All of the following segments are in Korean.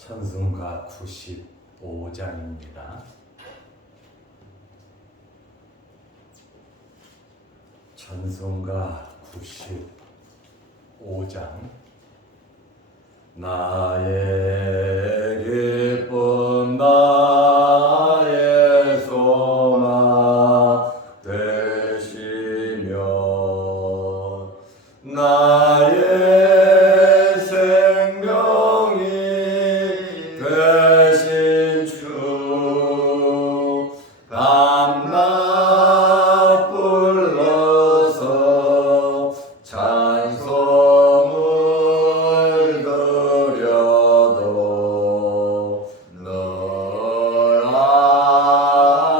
찬송가 95장입니다. 찬송가 95장. 나의 기쁨 나의 소망 되시며 나의 생명이 되신 주 밤낮 불러서 찬송을 드려도 늘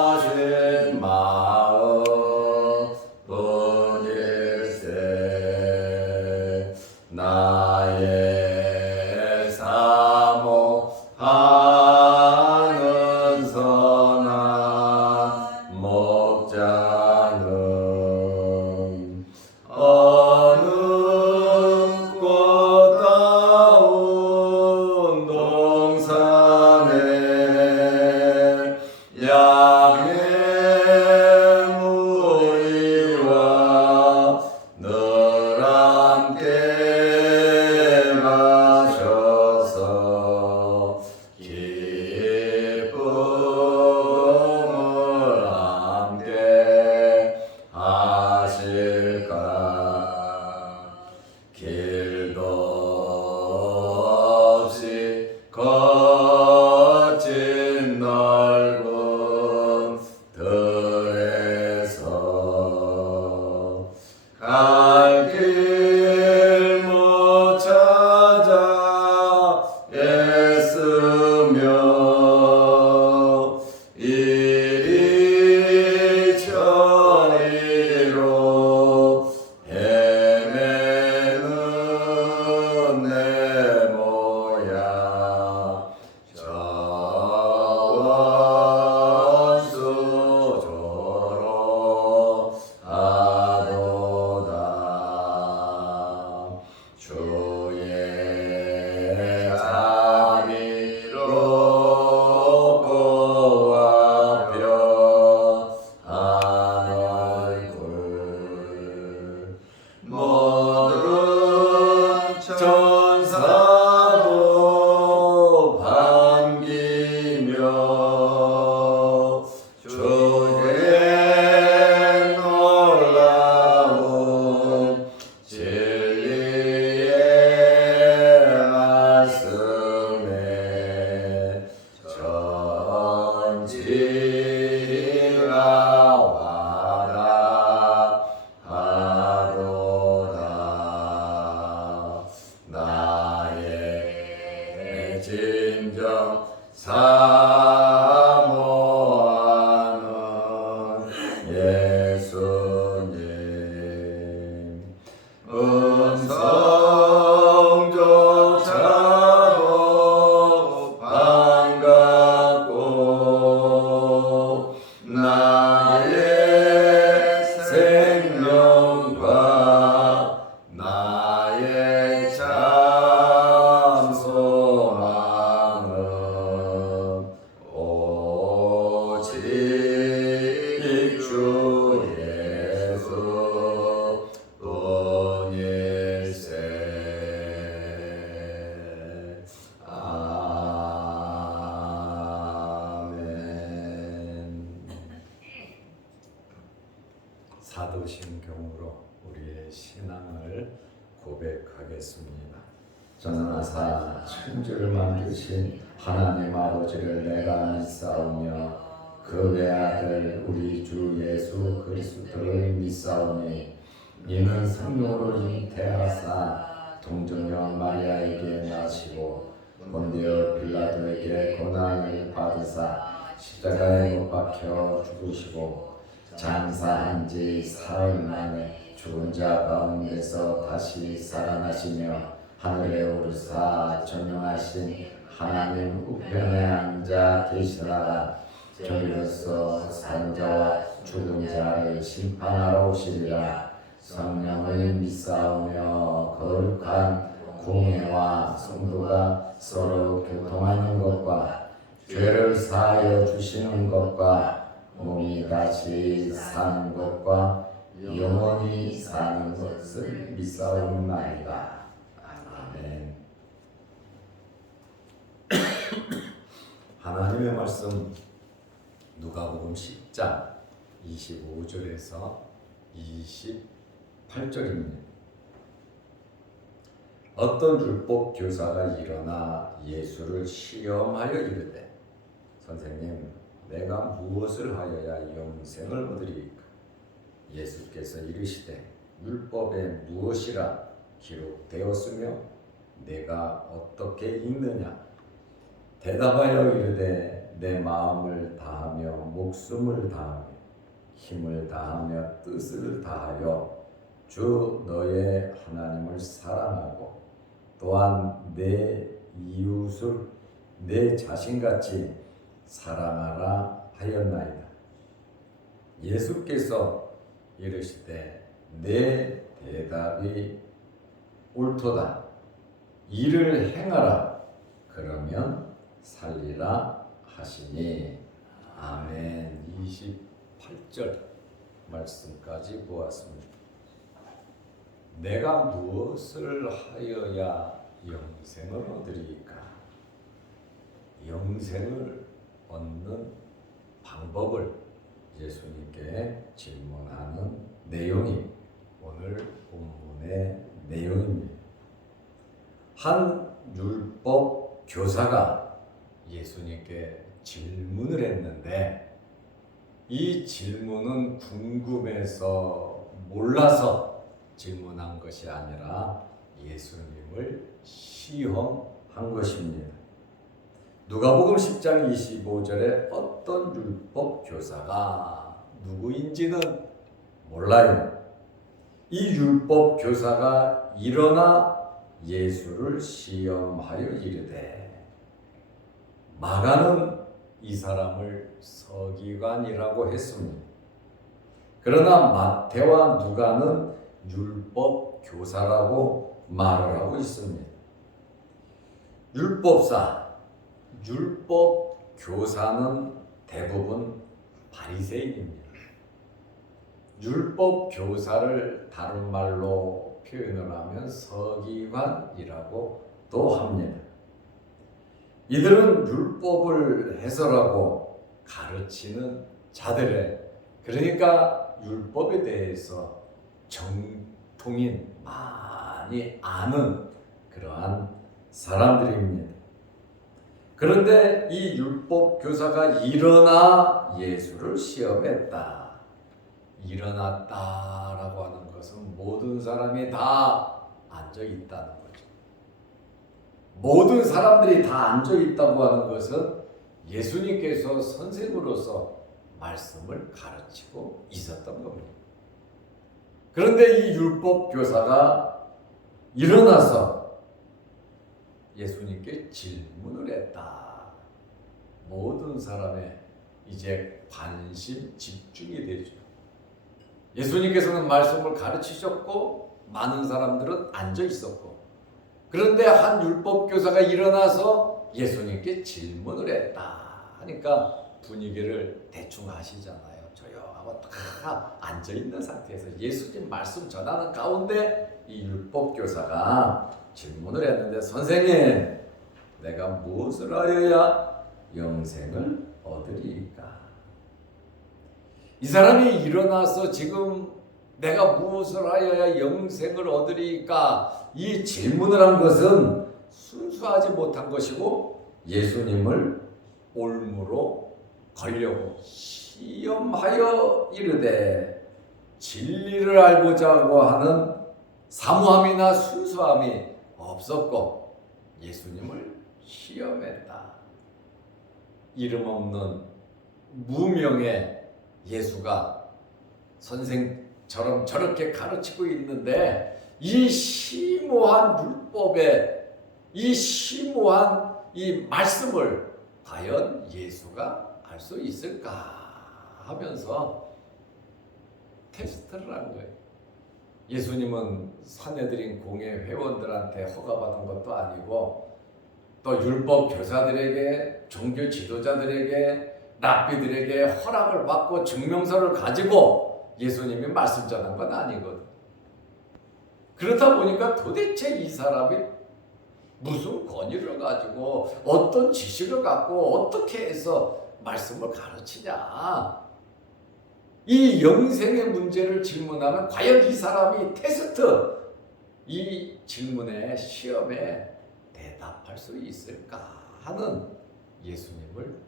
하신 마음 뿐일세. 나의 사모하는 선한 목자는 어느 꽃다운 동산에 양의 무리와 늘 함께 가셔서 기쁨을 함께 하실까. 길도 없이 거친 넓은 들에서 갈 길 못 찾아 애쓰며 이리 저리로 헤매는 내 모양 저원수조로 하도다. 주의 자비롭고 완벽한 얼굴 모든 천사도 반기며 주의 놀라운 진리의 말씀에 전지가 와닿하도다. 나의 진정 사모하는 예수님 음성조차도 반갑고 나의 생명과 나의 참 소망은 오직 주 예수 뿐일세. 아멘. 사도신경으로 우리의 신앙을 고백하겠습니다. 전능하사 천지를 만드신 하나님 아버지를 내가 믿사오며 그 외아들 우리 주 예수 그리스도를 믿사오니 이는 성령으로 잉태하사 동정녀 마리아에게 나시고 본디오 빌라도에게 고난을 받으사 십자가에 못 박혀 죽으시고 장사한 지 사흘 만에 죽은 자 가운데서 다시 살아나시며 하늘에 오르사 전능하신 하나님 우편에 앉아 계시다가 저리로서 산 자와 죽은 자를 심판하러 오시리라. 성령을 믿사오며 거룩한 공회와 성도가 서로 교통하는 것과 죄를 사하여 주시는 것과 몸이 다시 사는 것과 영원히 사는 것을 믿사옵나이다. 아멘. 하나님의 말씀 누가복음 10장 25절에서 28절입니다. 어떤 율법 교사가 일어나 예수를 시험하여 이르되 선생님, 내가 무엇을 하여야 영생을 얻으리이까? 예수께서 이르시되 율법에 무엇이라 기록되었으며 내가 어떻게 읽느냐? 대답하여 이르되 내 마음을 다하며 목숨을 다하며 힘을 다하며 뜻을 다하여 주 너의 하나님을 사랑하고 또한 내 이웃을 내 자신같이 사랑하라 하였나이다. 예수께서 이르시되 내 대답이 옳도다. 이를 행하라. 그러면 살리라 하시니. 아멘. 28절 말씀까지 보았습니다. 내가 무엇을 하여야 영생을 얻으리이까? 영생을 얻는 방법을 예수님께 질문하는 내용이 오늘 본문의 내용입니다. 한 율법 교사가 예수님께 질문을 했는데 이 질문은 궁금해서 몰라서 질문한 것이 아니라 예수님을 시험한 것입니다. 누가복음 10장 25절에 어떤 율법 교사가 누구인지는 몰라요. 이 율법 교사가 일어나 예수를 시험하여 이르되 마가는 이 사람을 서기관이라고 했습니다. 그러나 마태와 누가는 율법 교사라고 말을 하고 있습니다. 율법 교사는 대부분 바리새인입니다. 율법 교사를 다른 말로 표현을 하면 서기관이라고 또 합니다. 이들은 율법을 해설하고 가르치는 자들의, 그러니까 율법에 대해서 정통인 많이 아는 그러한 사람들입니다. 그런데 이 율법 교사가 일어나 예수를 시험했다. 일어났다라고 하는 것은 모든 사람이 다 앉아 있다는 거죠. 모든 사람들이 다 앉아 있다고 하는 것은 예수님께서 선생으로서 말씀을 가르치고 있었던 겁니다. 그런데 이 율법 교사가 일어나서 예수님께 질문을 했다. 모든 사람의 이제 관심 집중이 되죠. 예수님께서는 말씀을 가르치셨고 많은 사람들은 앉아 있었고, 그런데 한 율법 교사가 일어나서 예수님께 질문을 했다 하니까 분위기를 대충 아시잖아요. 조용하고 다 앉아 있는 상태에서 예수님 말씀 전하는 가운데 이 율법 교사가 질문을 했는데, 선생님, 내가 무엇을 하여야 영생을 얻으리이까? 이 사람이 일어나서 지금 내가 무엇을 하여야 영생을 얻으리이까? 이 질문을 한 것은 순수하지 못한 것이고 예수님을 올무로 걸려고 시험하여 이르되 진리를 알고자 하고 하는 사모함이나 순수함이 없었고 예수님을 시험했다. 이름 없는 무명의 예수가 선생처럼 저렇게 가르치고 있는데 이 심오한 율법에 이 심오한 이 말씀을 과연 예수가 알 수 있을까 하면서 테스트를 한 거예요. 예수님은 사내들인 공회 회원들한테 허가받은 것도 아니고 또 율법 교사들에게 종교 지도자들에게 랍비들에게 허락을 받고 증명서를 가지고 예수님이 말씀 전한 건 아니거든. 그렇다 보니까 도대체 이 사람이 무슨 권위를 가지고 어떤 지식을 갖고 어떻게 해서 말씀을 가르치냐. 이 영생의 문제를 질문하면 과연 이 사람이 테스트, 이 질문의 시험에 대답할 수 있을까 하는 예수님을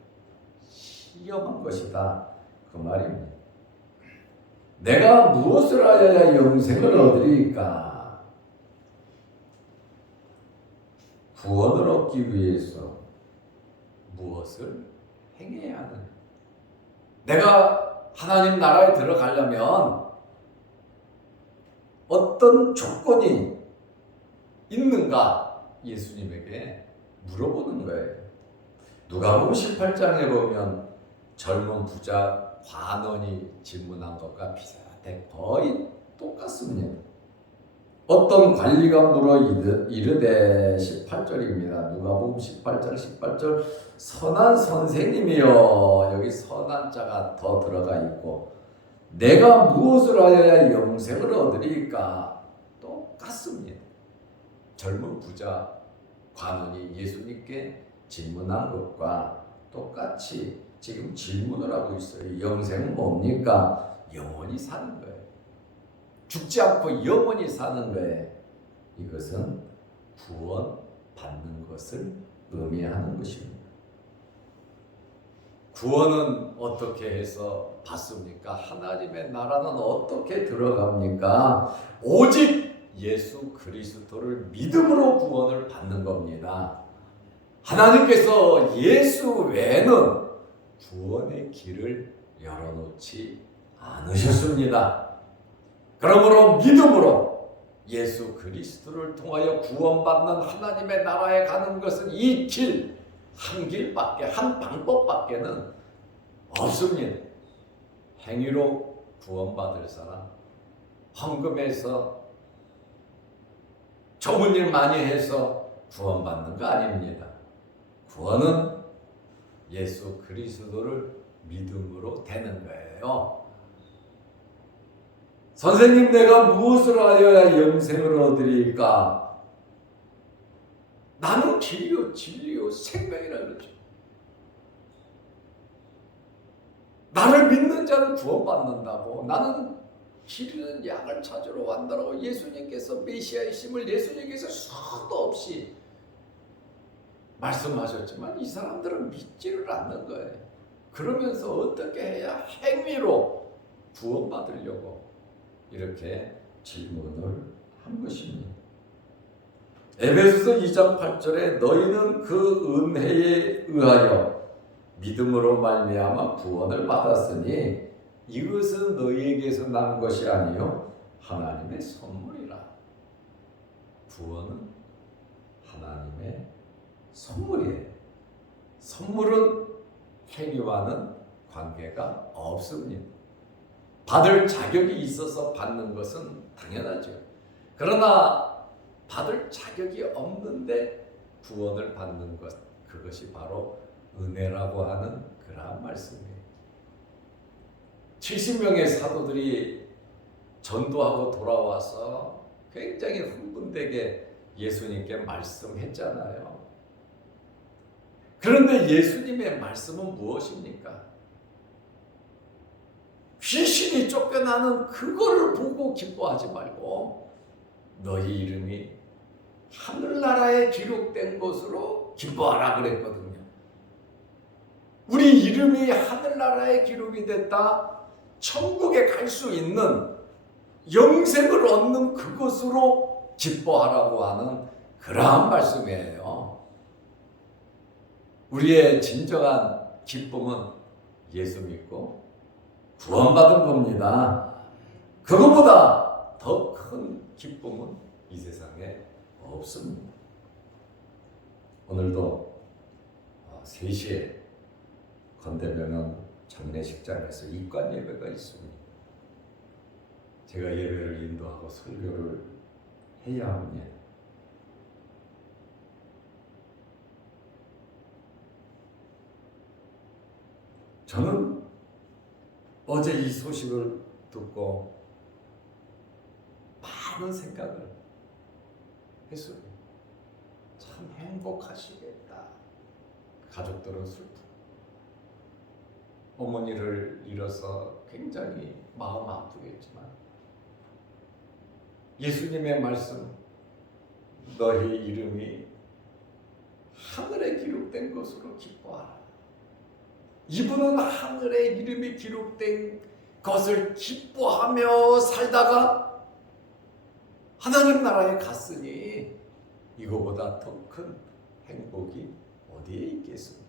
시험한 것이다. 그 말입니다. 내가 무엇을 하여야 영생을 얻으리까? 구원을 얻기 위해서 무엇을 행해야 하느냐? 내가 하나님 나라에 들어가려면 어떤 조건이 있는가? 예수님에게 물어보는 거예요. 누가복음 18장에 보면 젊은 부자 관원이 질문한 것과 비슷하게 거의 똑같습니다. 어떤 관리가 물어 이르되 18절입니다. 누가복음 18장 18절 선한 선생님이여, 여기 선한 자가 더 들어가 있고 내가 무엇을 하여야 영생을 얻으리까? 똑같습니다. 젊은 부자 관원이 예수님께 질문한 것과 똑같이 지금 질문을 하고 있어요. 영생은 뭡니까? 영원히 사는 거예요. 죽지 않고 영원히 사는 거예요. 이것은 구원 받는 것을 의미하는 것입니다. 구원은 어떻게 해서 받습니까? 하나님의 나라는 어떻게 들어갑니까? 오직 예수 그리스도를 믿음으로 구원을 받는 겁니다. 하나님께서 예수 외에는 구원의 길을 열어놓지 않으셨습니다. 그러므로 믿음으로 예수 그리스도를 통하여 구원받는 하나님의 나라에 가는 것은 이 길, 한 길밖에, 한 방법밖에는 없습니다. 행위로 구원받을 사람, 헌금해서 좋은 일 많이 해서 구원받는 거 아닙니다. 구원은 예수 그리스도를 믿음으로 되는 거예요. 선생님, 내가 무엇을 하여야 영생을 얻으리까? 나는 길이요 진리요 생명이라 그러죠. 나를 믿는 자는 구원받는다고. 나는 길은 양을 찾으러 간다고 예수님께서 메시아이심을 예수님께서 수도 없이 말씀하셨지만 이 사람들은 믿지를 않는 거예요. 그러면서 어떻게 해야 행위로 구원받으려고 이렇게 질문을 한 것입니다. 에베소서 2장 8절에 너희는 그 은혜에 의하여 믿음으로 말미암아 구원을 받았으니 이것은 너희에게서 난 것이 아니요 하나님의 선물이라. 구원은 하나님의 선물이에요. 선물은 행위와는 관계가 없습니다. 받을 자격이 있어서 받는 것은 당연하죠. 그러나 받을 자격이 없는데 구원을 받는 것, 그것이 바로 은혜라고 하는 그러한 말씀이에요. 70명의 사도들이 전도하고 돌아와서 굉장히 흥분되게 예수님께 말씀했잖아요. 그런데 예수님의 말씀은 무엇입니까? 귀신이 쫓겨나는 그거를 보고 기뻐하지 말고 너희 이름이 하늘나라에 기록된 것으로 기뻐하라 그랬거든요. 우리 이름이 하늘나라에 기록이 됐다, 천국에 갈 수 있는 영생을 얻는 그것으로 기뻐하라고 하는 그러한 말씀이에요. 우리의 진정한 기쁨은 예수 믿고 구원받은 겁니다. 그것보다 더 큰 기쁨은 이 세상에 없습니다. 오늘도 3시에 건대병원 장례식장에서 입관 예배가 있습니다. 제가 예배를 인도하고 설교를 해야 합니다. 저는 어제 이 소식을 듣고 많은 생각을 했어요. 참 행복하시겠다. 가족들은 슬프고 어머니를 잃어서 굉장히 마음 아프겠지만 예수님의 말씀, 너희 이름이 하늘에 기록된 것으로 기뻐하라. 이분은 하늘에 이름이 기록된 것을 기뻐하며 살다가 하나님 나라에 갔으니 이거보다 더 큰 행복이 어디에 있겠습니까?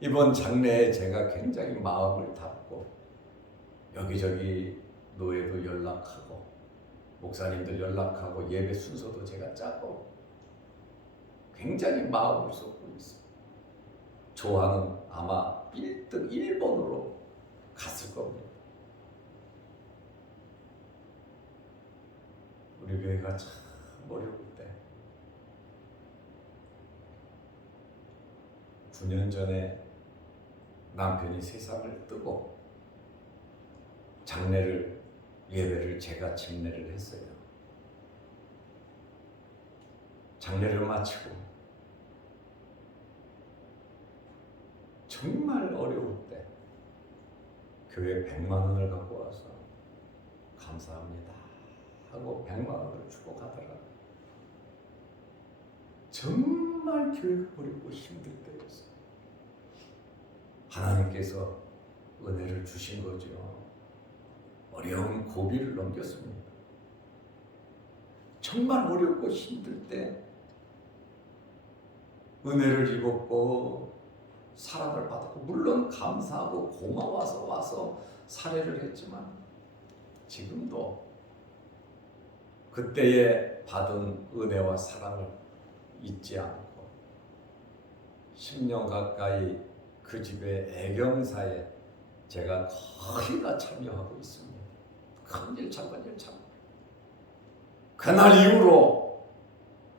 이번 장례에 제가 굉장히 마음을 담고 여기저기 노예도 연락하고 목사님들 연락하고 예배 순서도 제가 짜고 굉장히 마음을 쏟고 있습니다. 조화는 아마 1등 1번으로 갔을 겁니다. 우리 교회가 참 어려울 때 9년 전에 남편이 세상을 뜨고 장례를 예배를 제가 집례를 했어요. 장례를 마치고 정말 어려울 때 교회 100만 원을 갖고 와서 감사합니다 하고 100만 원을 주고 가더라고요. 정말 교회가 어렵고 힘들 때였어요. 하나님께서 은혜를 주신 거죠. 어려운 고비를 넘겼습니다. 정말 어렵고 힘들 때 은혜를 입었고 사랑을 받았고 물론 감사하고 고마워서 와서 살해를 했지만 지금도 그때에 받은 은혜와 사랑을 잊지 않고 10년 가까이 그 집의 애경사에 제가 거의 다 참여하고 있습니다. 큰일 작은 일 참. 그날 이후로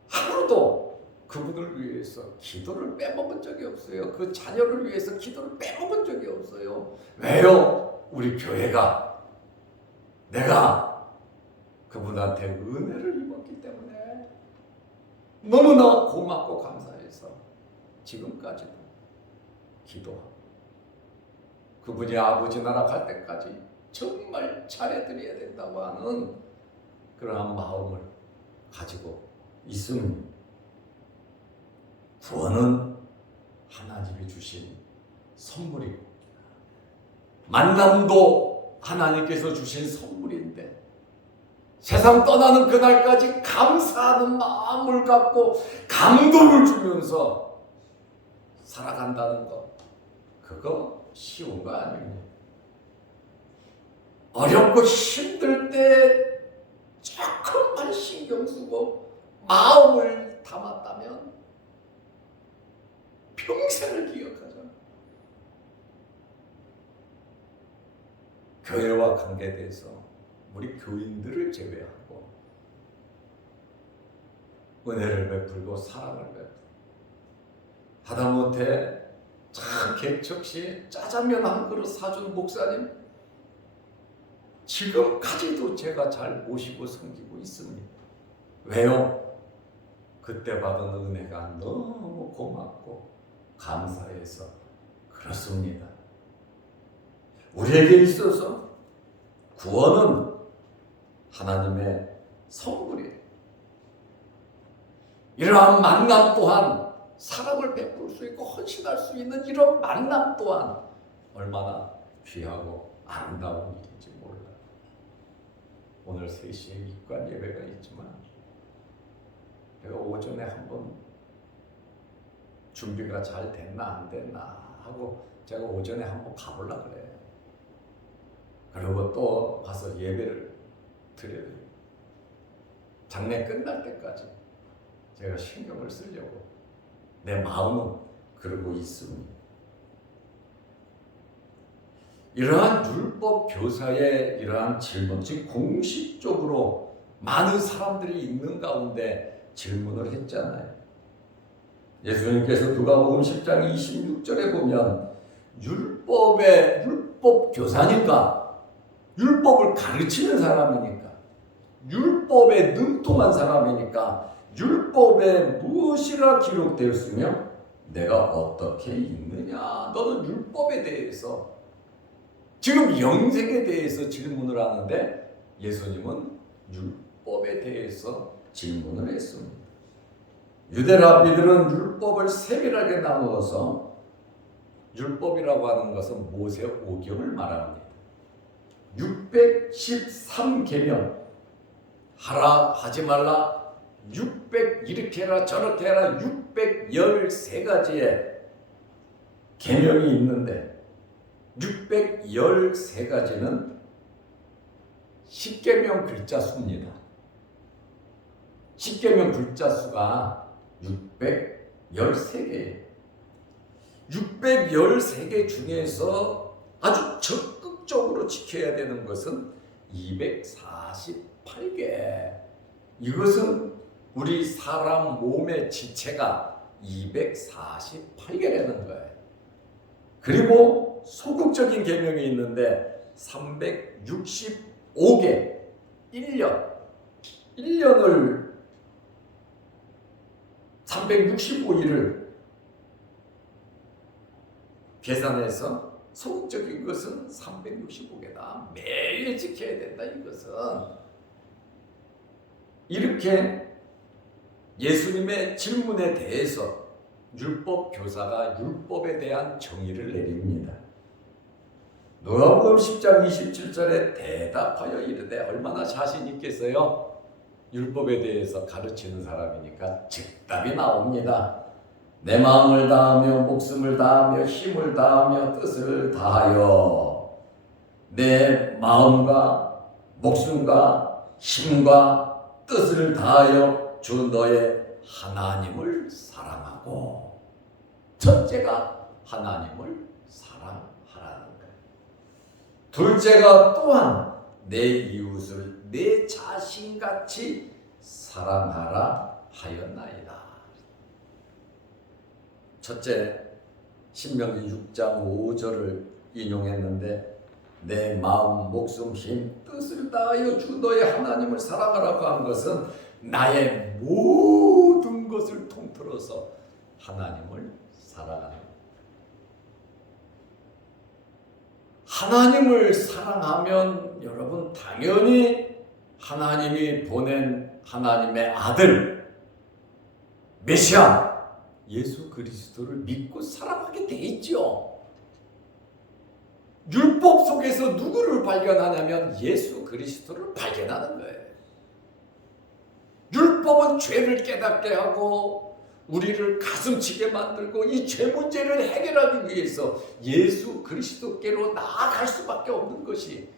하루도 그분을 위해서 기도를 빼먹은 적이 없어요. 그 자녀를 위해서 기도를 빼먹은 적이 없어요. 왜요? 우리 교회가 내가 그분한테 은혜를 입었기 때문에 너무나 고맙고 감사해서 지금까지도 기도하고 그분이 아버지 나라 갈 때까지 정말 잘해드려야 된다고 하는 그러한 마음을 가지고 있습니다. 구원은 하나님이 주신 선물이고 만남도 하나님께서 주신 선물인데 세상 떠나는 그날까지 감사하는 마음을 갖고 감동을 주면서 살아간다는 것, 그거 쉬운 거 아닙니다. 어렵고 힘들 때 조금만 신경 쓰고 마음을 담았다면 평생을 기억하잖아. 교회와 관계돼서 우리 교인들을 제외하고 은혜를 베풀고 사랑을 베풀고 하다못해 참 개척시에 짜장면 한 그릇 사준 목사님 지금까지도 제가 잘 모시고 섬기고 있습니다. 왜요? 그때 받은 은혜가 너무 고맙고 감사해서 그렇습니다. 우리에게 있어서 구원은 하나님의 선물이에요. 이러한 만남 또한 사랑을 베풀 수 있고 헌신할 수 있는 이런 만남 또한 얼마나 귀하고 아름다운 일인지 몰라요. 오늘 3시에 입관 예배가 있지만 제가 오전에 한번 준비가 잘 됐나 안 됐나 하고 제가 오전에 한번 가보려고 그래요. 그리고 또 가서 예배를 드려요. 장례 끝날 때까지 제가 신경을 쓰려고 내 마음은 그러고 있습니다. 이러한 율법 교사의 이러한 질문, 즉 공식적으로 많은 사람들이 있는 가운데 질문을 했잖아요. 예수님께서 누가복음 10장 26절에 보면 율법 교사니까, 율법을 가르치는 사람이니까, 율법에 능통한 사람이니까 율법에 무엇이라 기록되었으며 내가 어떻게 읽느냐. 너는 율법에 대해서, 지금 영생에 대해서 질문을 하는데 예수님은 율법에 대해서 질문을 했습니다. 유대 랍비들은 율법을 세밀하게 나누어서, 율법이라고 하는 것은 모세 오경을 말합니다. 613계명, 하라 하지 말라, 600 이렇게 해라 저렇게 해라, 613가지의 계명이 있는데 613가지는 10계명 글자 수입니다. 10계명 글자 수가 613개예요. 613개 중에서 아주 적극적으로 지켜야 되는 것은 248개. 이것은 우리 사람 몸의 지체가 248개라는 거예요. 그리고 소극적인 계명이 있는데 365개, 1년을 365일을 계산해서 소극적인 것은 365개다. 매일 지켜야 된다. 이것은 이렇게 예수님의 질문에 대해서 율법 교사가 율법에 대한 정의를 내립니다. 누가복음 10장 27절에 대답하여 이르되, 얼마나 자신 있겠어요? 율법에 대해서 가르치는 사람이니까 즉답이 나옵니다. 내 마음을 다하며 목숨을 다하며 힘을 다하며 뜻을 다하여, 내 마음과 목숨과 힘과 뜻을 다하여 주 너의 하나님을 사랑하고, 첫째가 하나님을 사랑하라는 거예요. 둘째가 또한 내 이웃을 내 자신같이 사랑하라 하였나이다. 첫째, 신명기 6장 5절을 인용했는데, 내 마음, 목숨, 힘, 뜻을 다하여 주 너의 하나님을 사랑하라고 한 것은 나의 모든 것을 통틀어서 하나님을 사랑하는 것. 하나님을 사랑하면 여러분 당연히 하나님이 보낸 하나님의 아들 메시아 예수 그리스도를 믿고 사랑하게 돼 있죠. 율법 속에서 누구를 발견하냐면 예수 그리스도를 발견하는 거예요. 율법은 죄를 깨닫게 하고 우리를 가슴치게 만들고 이 죄 문제를 해결하기 위해서 예수 그리스도께로 나아갈 수밖에 없는 것이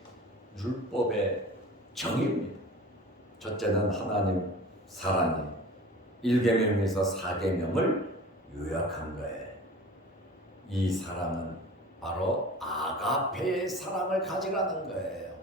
율법의 정의입니다. 첫째는 하나님 사랑이 1계명에서 4계명을 요약한 거예요. 이 사랑은 바로 아가페의 사랑을 가지라는 거예요.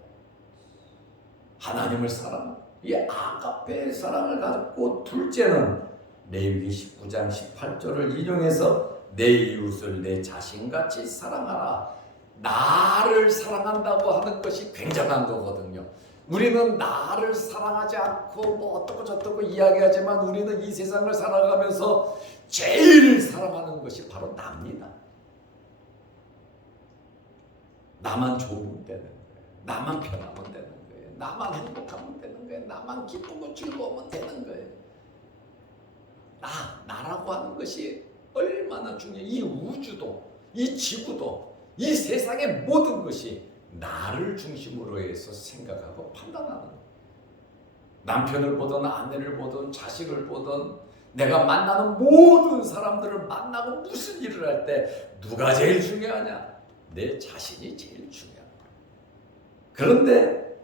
하나님을 사랑, 이 아가페의 사랑을 가졌고, 둘째는 레위기 19장 18절을 인용해서 내 이웃을 내 자신같이 사랑하라. 나를 사랑한다고 하는 것이 굉장한 거거든요. 우리는 나를 사랑하지 않고 뭐 어떻고 저떻고 이야기하지만 우리는 이 세상을 살아가면서 제일 사랑하는 것이 바로 납니다. 나만 좋으면 되는 거예요. 나만 편하면 되는 거예요. 나만 행복하면 되는 거예요. 나만 기쁘고 즐거우면 되는 거예요. 나라고 하는 것이 얼마나 중요해요. 이 우주도, 이 지구도, 이 세상의 모든 것이 나를 중심으로 해서 생각하고 판단하는 거예요. 남편을 보든 아내를 보든 자식을 보든 내가 만나는 모든 사람들을 만나고 무슨 일을 할 때 누가 제일 중요하냐? 내 자신이 제일 중요한 거예요. 그런데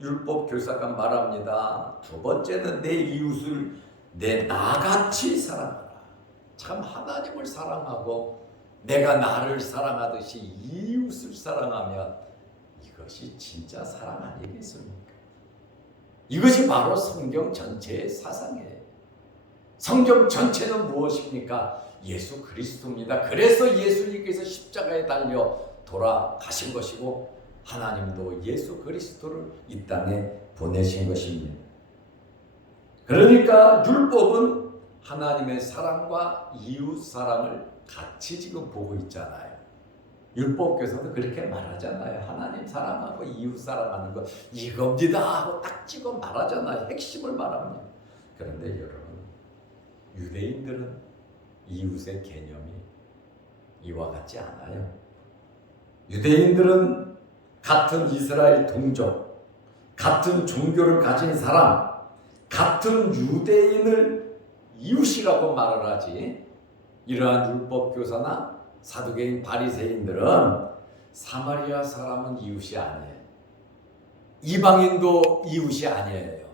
율법 교사가 말합니다. 두 번째는 내 이웃을 내 나같이 사랑하라. 참 하나님을 사랑하고 내가 나를 사랑하듯이 이웃을 사랑하면 이것이 진짜 사랑 아니겠습니까? 이것이 바로 성경 전체의 사상이에요. 성경 전체는 무엇입니까? 예수 그리스도입니다. 그래서 예수님께서 십자가에 달려 돌아가신 것이고 하나님도 예수 그리스도를 이 땅에 보내신 것입니다. 그러니까 율법은 하나님의 사랑과 이웃 사랑을 같이 지금 보고 있잖아요. 율법교사도 그렇게 말하잖아요. 하나님 사랑하고 이웃 사랑하는 거 이겁니다 하고 딱 찍어 말하잖아요. 핵심을 말합니다. 그런데 여러분, 유대인들은 이웃의 개념이 이와 같지 않아요. 유대인들은 같은 이스라엘 동족, 같은 종교를 가진 사람, 같은 유대인을 이웃이라고 말을 하지, 이러한 율법교사나 사두개인 바리새인들은 사마리아 사람은 이웃이 아니에요. 이방인도 이웃이 아니에요.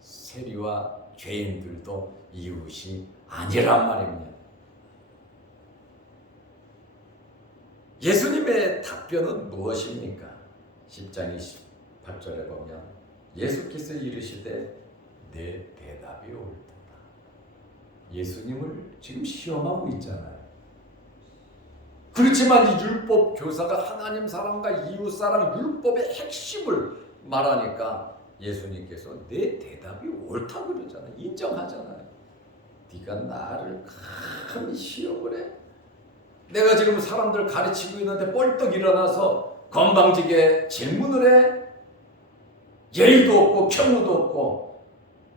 세리와 죄인들도 이웃이 아니란 말입니다. 예수님의 답변은 무엇입니까? 10장 28절에 보면 예수께서 이르시되 내 대답이 옳도다. 예수님을 지금 시험하고 있잖아요. 그렇지만 이 율법 교사가 하나님 사랑과 이웃 사랑 율법의 핵심을 말하니까 예수님께서 내 대답이 옳다고 그러잖아요. 인정하잖아요. 네가 나를 감히 시험을 해? 내가 지금 사람들 가르치고 있는데 뻘떡 일어나서 건방지게 질문을 해? 예의도 없고 경우도 없고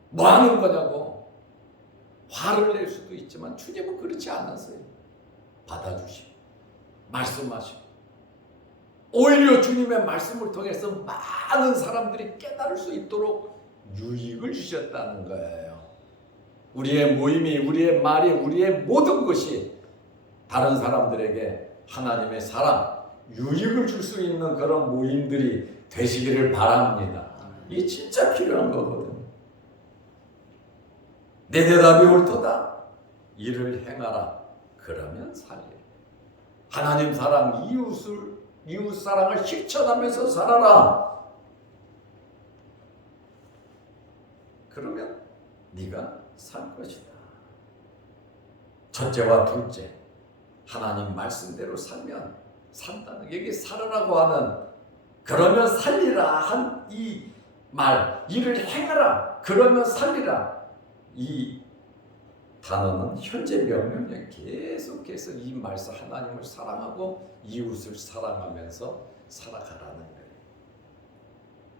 뭐 하는 거냐고 화를 낼 수도 있지만 주님은 그렇지 않았어요. 받아주시고 말씀하시고 오히려 주님의 말씀을 통해서 많은 사람들이 깨달을 수 있도록 유익을 주셨다는 거예요. 우리의 모임이, 우리의 말이, 우리의 모든 것이 다른 사람들에게 하나님의 사랑, 유익을 줄 수 있는 그런 모임들이 되시기를 바랍니다. 이게 진짜 필요한 거거든요. 내 대답이 옳도다. 이를 행하라. 그러면 살리라. 하나님 사랑, 이웃 사랑을 실천하면서 살아라. 그러면 네가 살 것이다. 첫째와 둘째, 하나님 말씀대로 살면 산다는, 여기 살으라고 하는, 그러면 살리라 한 이 말, 이를 행하라 그러면 살리라, 이 단어는 현재 명령에 계속해서 이 말씀, 하나님을 사랑하고 이웃을 사랑하면서 살아가라는 거예요.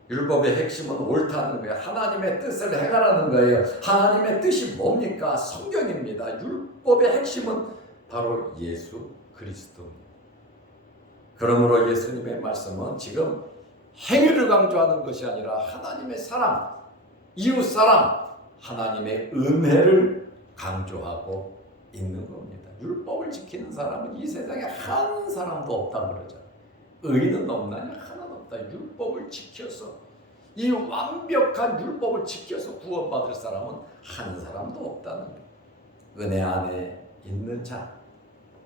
율법의 핵심은 옳다는 거예요. 하나님의 뜻을 행하라는 거예요. 하나님의 뜻이 뭡니까? 성경입니다. 율법의 핵심은 바로 예수 그리스도입니다. 그러므로 예수님의 말씀은 지금 행위를 강조하는 것이 아니라 하나님의 사랑, 이웃 사랑, 하나님의 은혜를 강조하고 있는 겁니다. 율법을 지키는 사람은 이 세상에 한 사람도 없다고 그러죠. 의인은 없나냐? 하나도 없다. 율법을 지켜서, 이 완벽한 율법을 지켜서 구원받을 사람은 한 사람도 없다는 거예요. 은혜 안에 있는 자,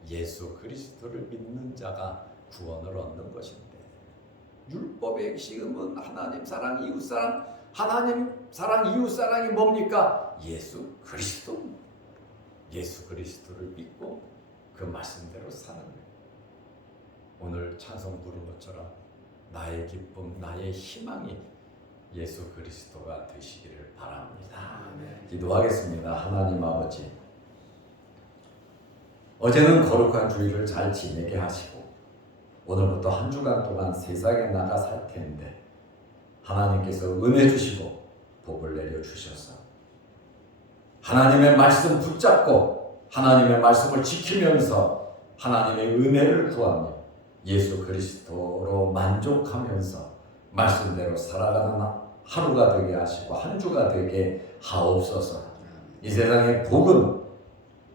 예수 그리스도를 믿는 자가 구원을 얻는 것인데, 율법의 핵심은 하나님 사랑, 이웃 사랑, 하나님 사랑, 이웃 사랑이 뭡니까? 예수 그리스도. 예수 그리스도를 믿고 그 말씀대로 사는 거예요. 오늘 찬송 부른 것처럼 나의 기쁨, 나의 희망이 예수 그리스도가 되시기를 바랍니다. 기도하겠습니다. 하나님 아버지, 어제는 거룩한 주일을 잘 지내게 하시고 오늘부터 한 주간 동안 세상에 나가 살 텐데 하나님께서 은혜 주시고 복을 내려 주셔서 하나님의 말씀 붙잡고 하나님의 말씀을 지키면서 하나님의 은혜를 구하며 예수 그리스도로 만족하면서 말씀대로 살아가는 하루가 되게 하시고 한 주가 되게 하옵소서. 이 세상의 복은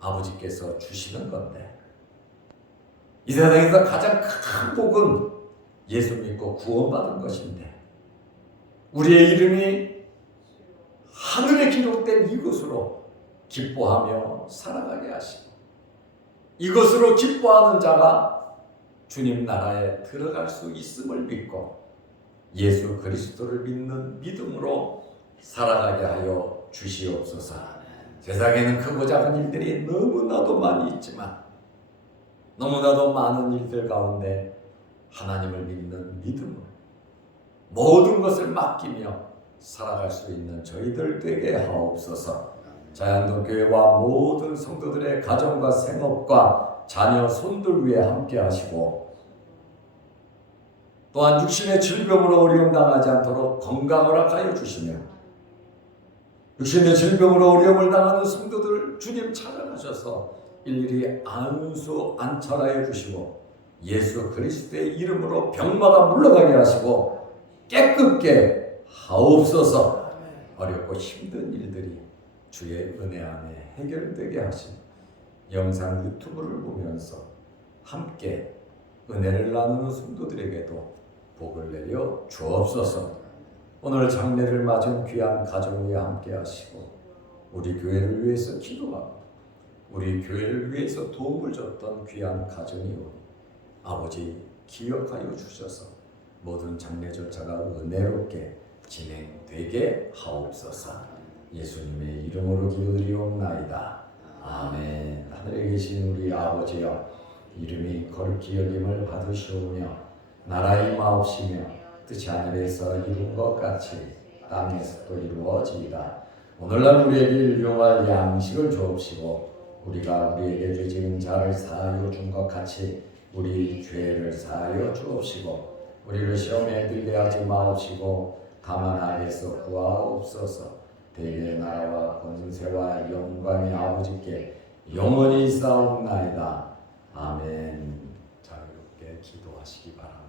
아버지께서 주시는 건데, 이 세상에서 가장 큰 복은 예수 믿고 구원받은 것인데, 우리의 이름이 하늘에 기록된 이곳으로 기뻐하며 살아가게 하시고, 이것으로 기뻐하는 자가 주님 나라에 들어갈 수 있음을 믿고 예수 그리스도를 믿는 믿음으로 살아가게 하여 주시옵소서. 세상에는 크고 작은 일들이 너무나도 많이 있지만 너무나도 많은 일들 가운데 하나님을 믿는 믿음으로 모든 것을 맡기며 살아갈 수 있는 저희들 되게 하옵소서. 자양동 교회와 모든 성도들의 가정과 생업과 자녀 손들 위에 함께 하시고 또한 육신의 질병으로 어려움 당하지 않도록 건강을 허락하여 주시며 육신의 질병으로 어려움을 당하는 성도들 주님 찾아가셔서 일일이 안수 안철하여 주시고 예수 그리스도의 이름으로 병마가 물러가게 하시고 깨끗게 하옵소서. 어렵고 힘든 일들이 주의 은혜 안에 해결되게 하시고 영상 유튜브를 보면서 함께 은혜를 나누는 성도들에게도 복을 내려 주옵소서. 오늘 장례를 맞은 귀한 가정 위에 함께 하시고 우리 교회를 위해서 기도하고 우리 교회를 위해서 도움을 줬던 귀한 가정이 오니 아버지 기억하여 주셔서 모든 장례 절차가 은혜롭게 진행되게 하옵소서. 예수님의 이름으로 기도드리옵나이다. 아멘. 하늘에 계신 우리 아버지여, 이름이 거룩히 여김을 받으시오며 나라의 마옵시며 뜻이 하늘에서 이룬 것 같이 땅에서도 이루어지이다. 오늘날 우리에게 일용할 양식을 주옵시고 우리가 우리에게 죄 지은 자를 사하여 준 것 같이 우리 죄를 사하여 주옵시고 우리를 시험에 들게 하지 마옵시고 다만 악에서 구하옵소서. 대개의 나라와 권세와 영광의 아버지께 영원히 싸움나이다. 아멘. 자유롭게 기도하시기 바랍니다.